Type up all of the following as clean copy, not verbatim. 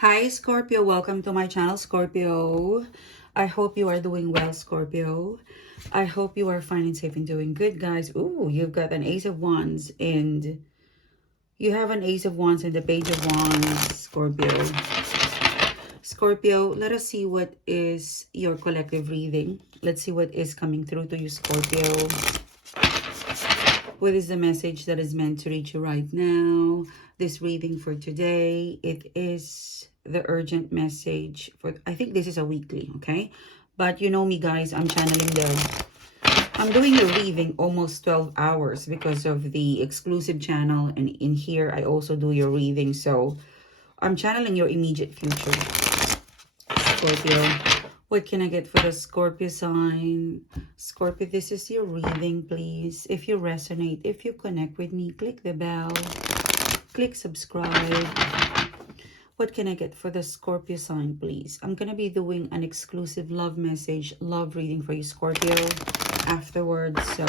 Hi Scorpio, welcome to my channel Scorpio. I hope you are doing well, Scorpio. I hope you are fine and safe and doing good, guys. Ooh, you've got an Ace of Wands and you have an Ace of Wands and the Page of Wands, Scorpio. Scorpio, let us see what is your collective reading. Let's see what is coming through to you, Scorpio. What is the message that is meant to reach you right now? This reading for today, it is the urgent message for, I think this is a weekly, okay? But you know me, guys, I'm doing the reading almost 12 hours because of the exclusive channel. And in here, I also do your reading. So I'm channeling your immediate future, Scorpio. What can I get for the Scorpio sign? Scorpio, this is your reading, please. If you resonate, if you connect with me, click the bell, click subscribe. What can I get for the Scorpio sign, please? I'm going to be doing an exclusive love message, love reading for you, Scorpio, afterwards. So,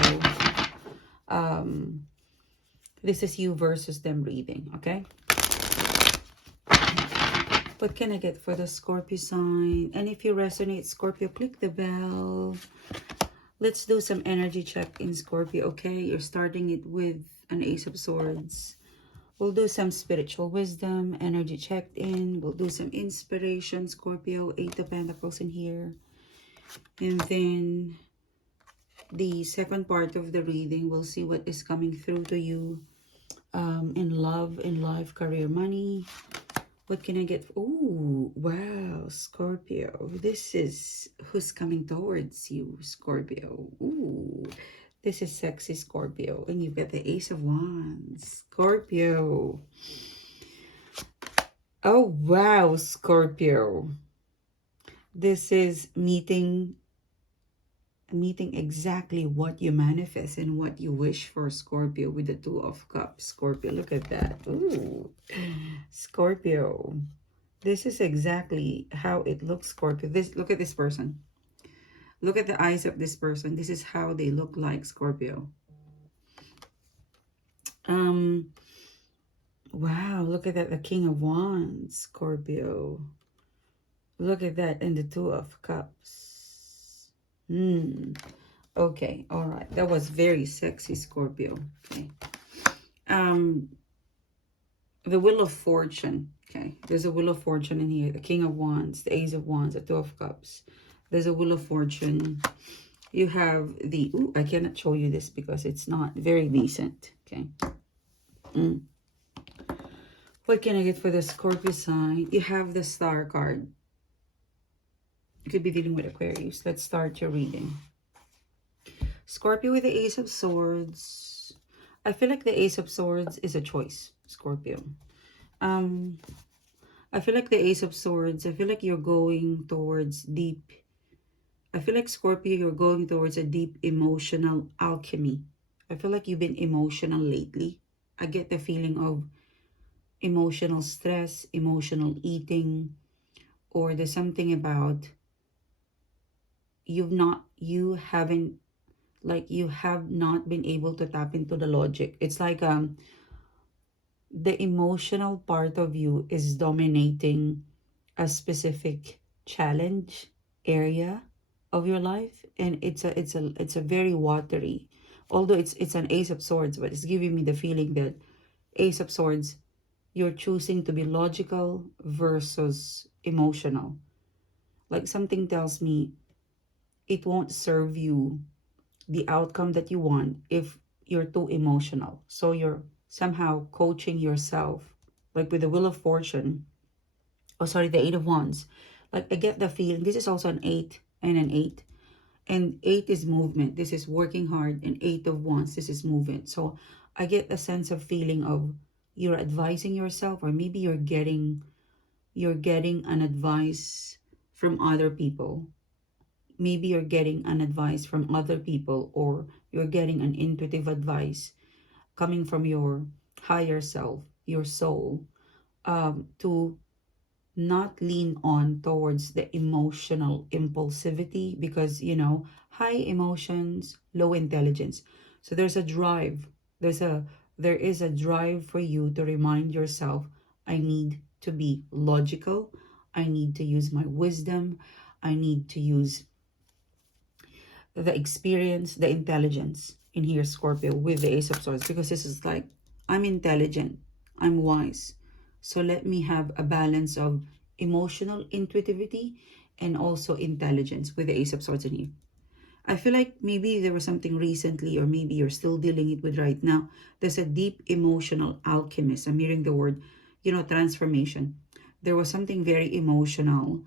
this is you versus them reading, okay? What can I get for the Scorpio sign? And if you resonate, Scorpio, click the bell. Let's do some energy check in Scorpio, okay? You're starting it with an Ace of Swords. We'll do some spiritual wisdom, energy checked in. We'll do some inspiration, Scorpio, 8 of Pentacles in here. And then the second part of the reading, we'll see what is coming through to you in love, in life, career, money. What can I get? Oh, wow, Scorpio. This is who's coming towards you, Scorpio. Ooh, this is sexy, Scorpio. And you get the Ace of Wands, Scorpio. Oh, wow, Scorpio. This is meeting exactly what you manifest and what you wish for, Scorpio, with the Two of Cups. Scorpio, look at that. Ooh, Scorpio, this is exactly how it looks, Scorpio. Look at this person. Look at the eyes of this person. This is how they look like, Scorpio. Wow, look at that, the King of Wands, Scorpio. Look at that, and the Two of Cups. Okay, all right. That was very sexy, Scorpio. Okay. The Wheel of Fortune. Okay, there's a Wheel of Fortune in here. The King of Wands, the Ace of Wands, the Two of Cups. There's a Wheel of Fortune. You have the... Ooh, I cannot show you this because it's not very decent. Okay. What can I get for the Scorpio sign? You have the Star card. You could be dealing with Aquarius. Let's start your reading. Scorpio with the Ace of Swords. I feel like the Ace of Swords is a choice, Scorpio. I feel like the Ace of Swords, I feel like you're going towards deep. I feel like, Scorpio, you're going towards a deep emotional alchemy. I feel like you've been emotional lately. I get the feeling of emotional stress, emotional eating, or there's something about you have not been able to tap into the logic. It's like the emotional part of you is dominating a specific challenge area of your life, and it's a very watery, although it's an Ace of Swords, but it's giving me the feeling that Ace of Swords, you're choosing to be logical versus emotional. Like something tells me it won't serve you the outcome that you want if you're too emotional. So you're somehow coaching yourself, like with the Wheel of Fortune. Oh, sorry, the Eight of Wands. Like I get the feeling, this is also an 8 and an 8. And 8 is movement. This is working hard. And 8 of Wands, this is movement. So I get a sense of feeling of you're advising yourself, or maybe you're getting an advice from other people. Maybe you're getting an advice from other people, or you're getting an intuitive advice coming from your higher self, your soul, to not lean on towards the emotional impulsivity, because, you know, high emotions, low intelligence. So there's a drive. There is a drive for you to remind yourself, I need to be logical. I need to use my wisdom. I need to use the experience, the intelligence in here, Scorpio, with the Ace of Swords, because this is like, I'm intelligent, I'm wise. So let me have a balance of emotional intuitivity and also intelligence with the Ace of Swords in here. I feel like maybe there was something recently, or maybe you're still dealing it with right now. There's a deep emotional alchemist. I'm hearing the word, transformation. There was something very emotional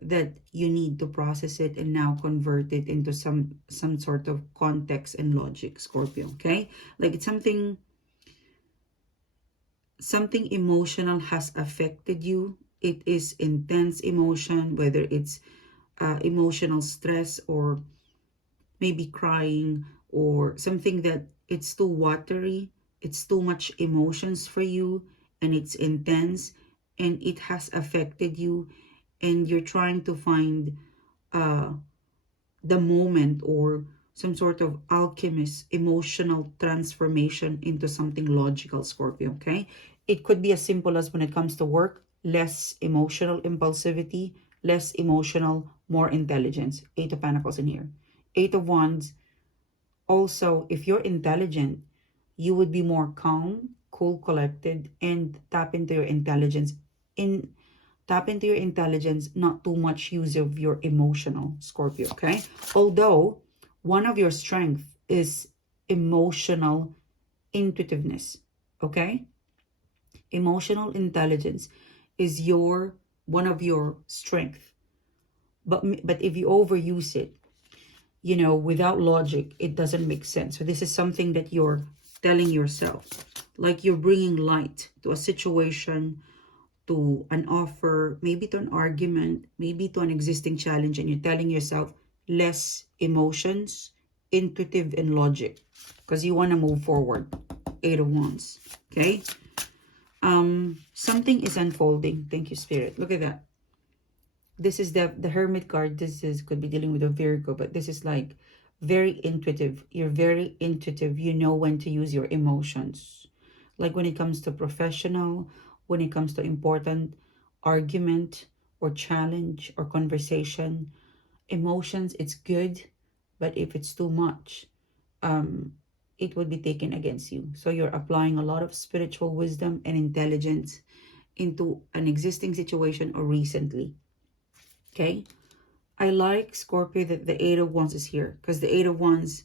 that you need to process it and now convert it into some sort of context and logic, Scorpio. Okay, like it's something emotional has affected you. It is intense emotion, whether it's emotional stress, or maybe crying, or something that it's too watery, it's too much emotions for you, and it's intense, and it has affected you, and you're trying to find uh the moment, or some sort of alchemist emotional transformation into something logical, Scorpio. Okay, it could be as simple as, when it comes to work, less emotional impulsivity, less emotional, more intelligence. Eight of Pentacles in here. Eight of Wands. Also, if you're intelligent, you would be more calm, cool, collected, and tap into your intelligence. Not too much use of your emotional, Scorpio. Okay, although one of your strength is emotional intuitiveness. Okay, emotional intelligence is your one of your strength. But if you overuse it, without logic, it doesn't make sense. So this is something that you're telling yourself, like you're bringing light to a situation, to an offer, maybe to an argument, maybe to an existing challenge, and you're telling yourself, less emotions, intuitive and logic, because you want to move forward. Eight of Wands. Okay, something is unfolding. Thank you, Spirit. Look at that. This is the Hermit card. This is could be dealing with a Virgo, but this is like very intuitive. You're very intuitive. You know when to use your emotions. Like when it comes to professional, when it comes to important argument or challenge or conversation, emotions, it's good, but if it's too much, it would be taken against you. So you're applying a lot of spiritual wisdom and intelligence into an existing situation or recently. Okay, I like, Scorpio, that the Eight of Wands is here, because the Eight of Wands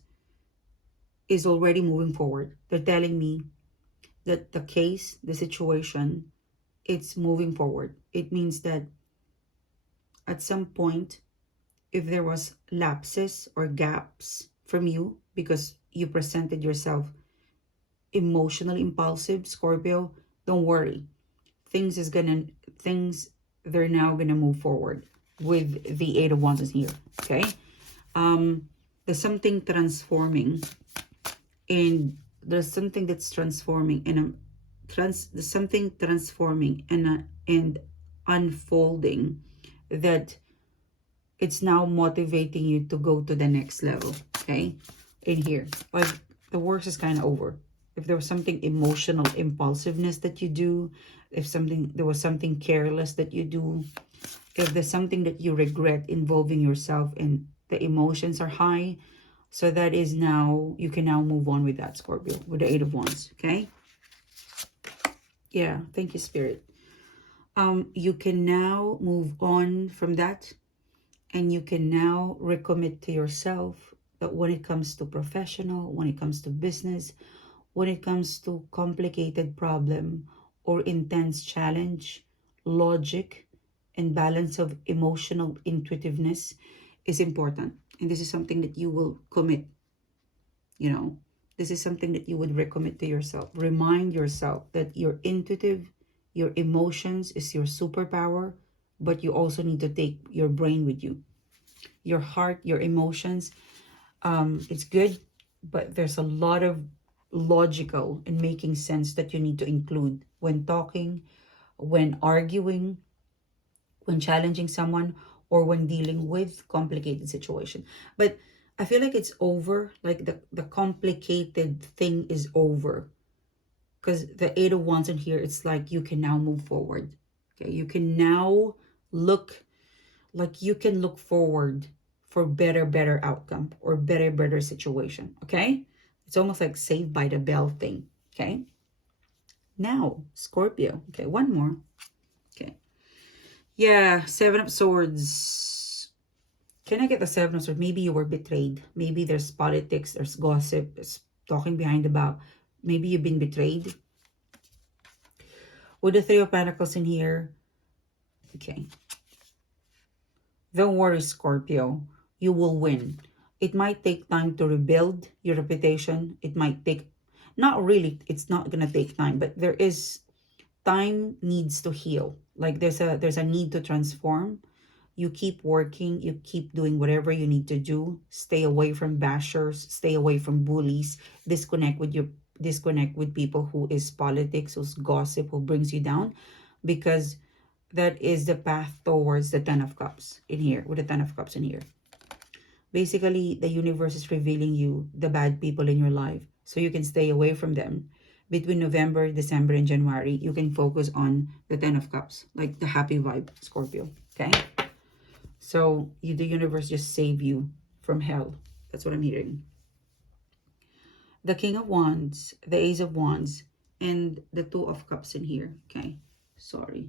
is already moving forward. They're telling me that the situation, it's moving forward. It means that at some point, if there was lapses or gaps from you because you presented yourself emotionally impulsive, Scorpio, don't worry. Things, they're now gonna move forward with the Eight of Wands is here. Okay, there's something transforming, and there's something that's transforming, and there's something transforming and unfolding, that it's now motivating you to go to the next level. Okay, in here, like the worst is kind of over. If there was something emotional impulsiveness that you do, if there was something careless that you do, if there's something that you regret involving yourself and the emotions are high, so that is now, you can now move on with that, Scorpio, with the Eight of Wands. Okay, yeah, thank you, Spirit. You can now move on from that, and you can now recommit to yourself that when it comes to professional, when it comes to business, when it comes to complicated problem or intense challenge, logic and balance of emotional intuitiveness is important. And this is something that you will commit. This is something that you would recommit to yourself. Remind yourself that you're intuitive, your emotions is your superpower, but you also need to take your brain with you. Your heart, your emotions, it's good, but there's a lot of logical and making sense that you need to include when talking, when arguing, when challenging someone, or when dealing with complicated situation. But I feel like it's over, like the complicated thing is over, because the Eight of Wands in here, it's like you can now move forward. Okay, you can now look, like you can look forward for better outcome or better situation. Okay, it's almost like Saved by the Bell thing. Okay, now Scorpio. Okay, one more. Okay, yeah, Seven of Swords. Can I get the Seven of Swords? Maybe you were betrayed. Maybe there's politics, there's gossip, there's talking behind the back. Maybe you've been betrayed. With the Three of Pentacles in here. Okay. Don't worry, Scorpio. You will win. It might take time to rebuild your reputation. It might take, not really, it's not going to take time, but there is, time needs to heal. Like there's a need to transform. You keep working, you keep doing whatever you need to do. Stay away from bashers, stay away from bullies, disconnect with people who is politics, who's gossip, who brings you down, because that is the path towards the Ten of Cups in here, with the Ten of Cups in here. Basically, the universe is revealing you the bad people in your life so you can stay away from them. Between November, December, and January, you can focus on the Ten of Cups, like the happy vibe, Scorpio, okay? So the universe just save you from hell. That's what I'm hearing. The King of Wands, the Ace of Wands, and the Two of Cups in here, okay? Sorry.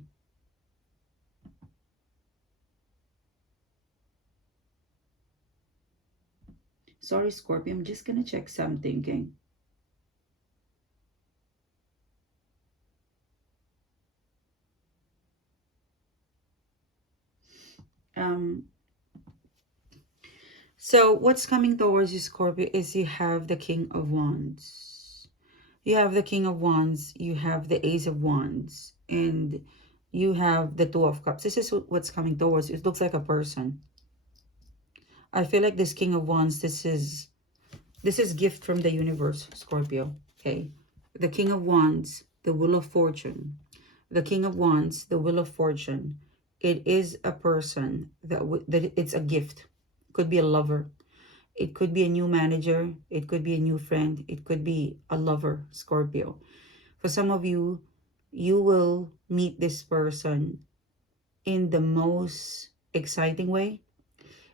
Sorry, Scorpio. I'm just going to check something, okay? So what's coming towards you, Scorpio, is you have the King of Wands. You have the King of Wands. You have the Ace of Wands. And you have the Two of Cups. This is what's coming towards you. It looks like a person. I feel like this King of Wands, this is gift from the universe, Scorpio, okay? The King of Wands, the Wheel of Fortune. The King of Wands, the Wheel of Fortune. It is a person that it's a gift. Could be a lover. It could be a new manager. It could be a new friend. It could be a lover, Scorpio. For some of you, you will meet this person in the most exciting way,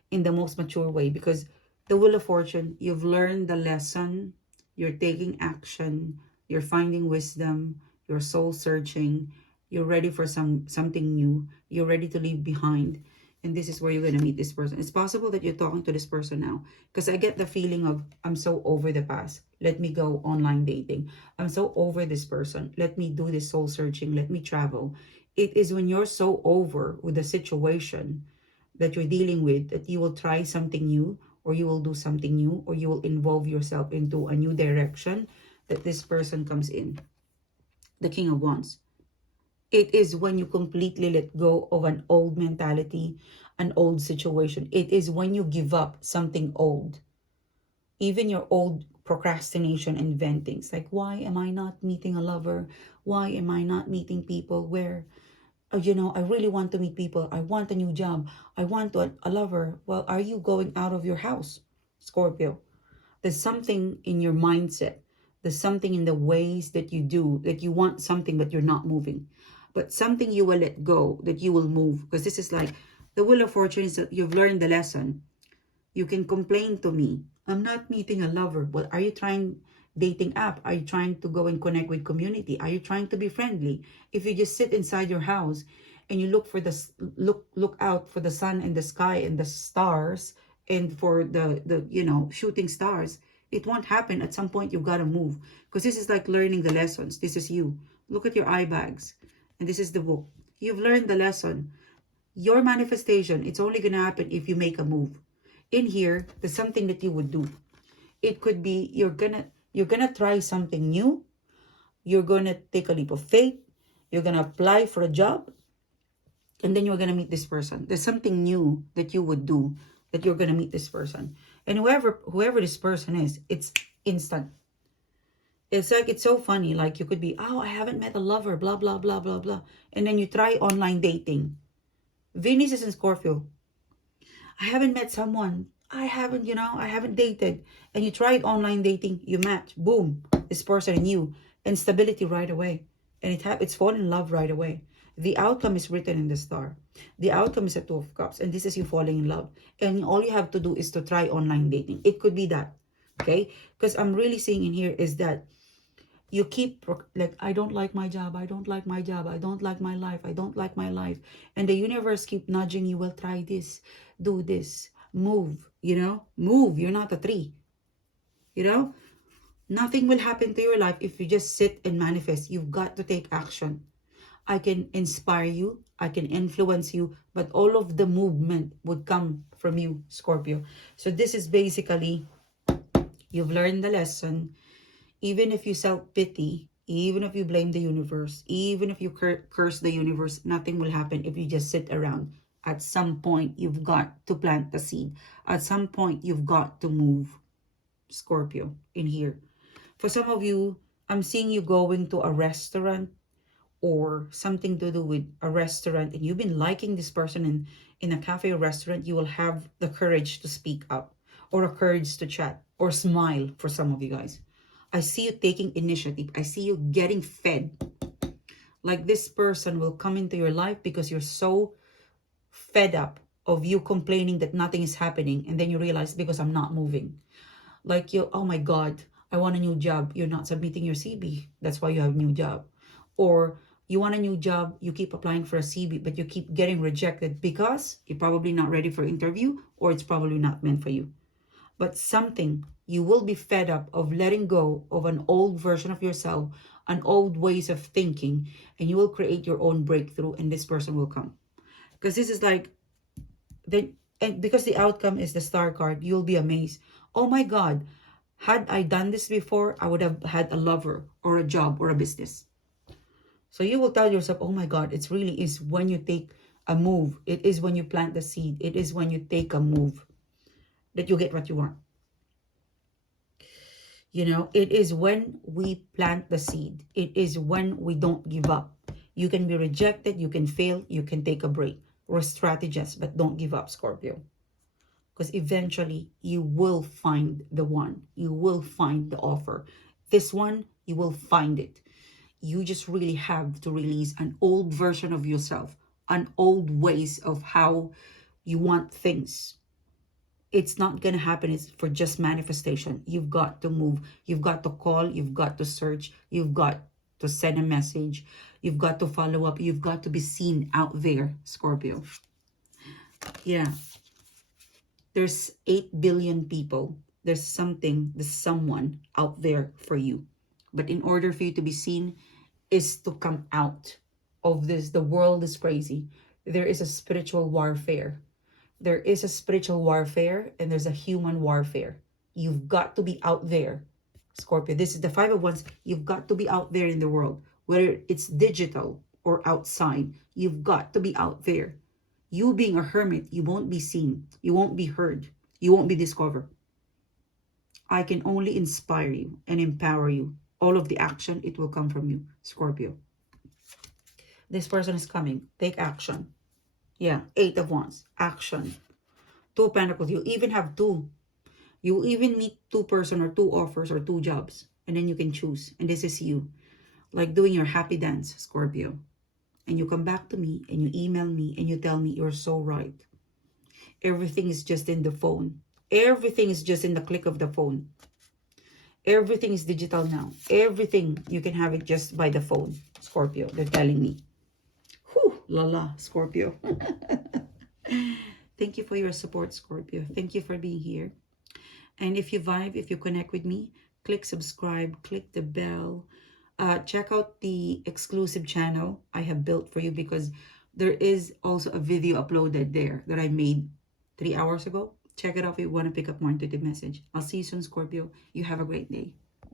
in the most mature way, because the Wheel of Fortune, you've learned the lesson, you're taking action, you're finding wisdom, you're soul searching, you're ready for something new, you're ready to leave behind, and this is where you're going to meet this person. It's possible that you're talking to this person now, because I get the feeling of, I'm so over the past, let me go online dating. I'm so over this person, let me do this soul searching, let me travel. It is when you're so over with the situation that you're dealing with that you will try something new, or you will do something new, or you will involve yourself into a new direction, that this person comes in. The King of Wands. It is when you completely let go of an old mentality, an old situation. It is when you give up something old. Even your old procrastination and ventings. Like, why am I not meeting a lover? Why am I not meeting people where, you know, I really want to meet people. I want a new job. I want a lover. Well, are you going out of your house, Scorpio? There's something in your mindset. There's something in the ways that you do, that you want something, but you're not moving. But something you will let go, that you will move. Because this is like, the Wheel of Fortune is that you've learned the lesson. You can complain to me, I'm not meeting a lover. Well, are you trying dating app? Are you trying to go and connect with community? Are you trying to be friendly? If you just sit inside your house and you look for the look out for the sun and the sky and the stars, and for the you know, shooting stars, it won't happen. At some point you've got to move, because this is like learning the lessons. This is you. Look at your eye bags, and this is the book. You've learned the lesson. Your manifestation, it's only gonna happen if you make a move. In here, there's something that you would do. It could be you're gonna try something new. You're gonna take a leap of faith. You're gonna apply for a job, and then you're gonna meet this person. There's something new that you would do, that you're gonna meet this person. And whoever this person is, it's instant. It's like, it's so funny. Like, you could be, oh, I haven't met a lover, blah, blah, blah, blah, blah. And then you try online dating. Venus is in Scorpio. I haven't met someone. I haven't dated. And you tried online dating, you match. Boom. This person and you. And stability right away. And it's fall in love right away. The outcome is written in the star. The outcome is a Two of Cups, and this is you falling in love. And all you have to do is to try online dating. It could be that, okay? Because I'm really seeing in here is that you keep like, I don't like my job, I don't like my job, I don't like my life, I don't like my life. And the universe keep nudging you, well, try this, do this, move, you know, move. You're not a tree, you know. Nothing will happen to your life if you just sit and manifest. You've got to take action. I can inspire you, I can influence you, but all of the movement would come from you, Scorpio. So this is basically, you've learned the lesson. Even if you self-pity, even if you blame the universe, even if you curse the universe, nothing will happen if you just sit around. At some point, you've got to plant the seed. At some point, you've got to move, Scorpio, in here. For some of you, I'm seeing you going to a restaurant or something to do with a restaurant, and you've been liking this person in a cafe or restaurant. You will have the courage to speak up, or a courage to chat or smile. For some of you guys, I see you taking initiative. I see you getting fed. Like this person will come into your life because you're so fed up of you complaining that nothing is happening, and then you realize, because I'm not moving. Like you, oh my God, I want a new job. You're not submitting your CV. That's why you have a new job. Or you want a new job, you keep applying for a CV, but you keep getting rejected because you're probably not ready for interview, or it's probably not meant for you. But something, you will be fed up of letting go of an old version of yourself, an old ways of thinking, and you will create your own breakthrough, and this person will come. Because this is like, and because the outcome is the star card, you'll be amazed. Oh my God, had I done this before, I would have had a lover or a job or a business. So you will tell yourself, oh my God, it's really is when you take a move. It is when you plant the seed. It is when you take a move that you get what you want. You know, it is when we plant the seed. It is when we don't give up. You can be rejected, you can fail, you can take a break or strategize, but don't give up, Scorpio. Because eventually you will find the one. You will find the offer. This one, you will find it. You just really have to release an old version of yourself, an old ways of how you want things. It's not going to happen. It's for just manifestation. You've got to move. You've got to call. You've got to search. You've got to send a message. You've got to follow up. You've got to be seen out there, Scorpio. Yeah. There's 8 billion people. There's something, there's someone out there for you. But in order for you to be seen, is to come out of this. The world is crazy. There is a spiritual warfare. There is a spiritual warfare, and there's a human warfare. You've got to be out there, Scorpio. This is the Five of Wands. You've got to be out there in the world, whether it's digital or outside. You've got to be out there. You being a hermit, you won't be seen. You won't be heard. You won't be discovered. I can only inspire you and empower you. All of the action, it will come from you, Scorpio. This person is coming. Take action. Yeah, 8 of Wands. Action. 2 of Pentacles. You even have 2. You even meet 2 person or 2 offers or 2 jobs. And then you can choose. And this is you. Like doing your happy dance, Scorpio. And you come back to me and you email me and you tell me you're so right. Everything is just in the phone. Everything is just in the click of the phone. Everything is digital now. Everything, you can have it just by the phone, Scorpio. They're telling me. Whew, la la, Scorpio. Thank you for your support, Scorpio. Thank you for being here. And if you vibe, if you connect with me, click subscribe, click the bell. Check out the exclusive channel I have built for you, because there is also a video uploaded there that I made 3 hours ago. Check it out if you want to pick up more intuitive message. I'll see you soon, Scorpio. You have a great day.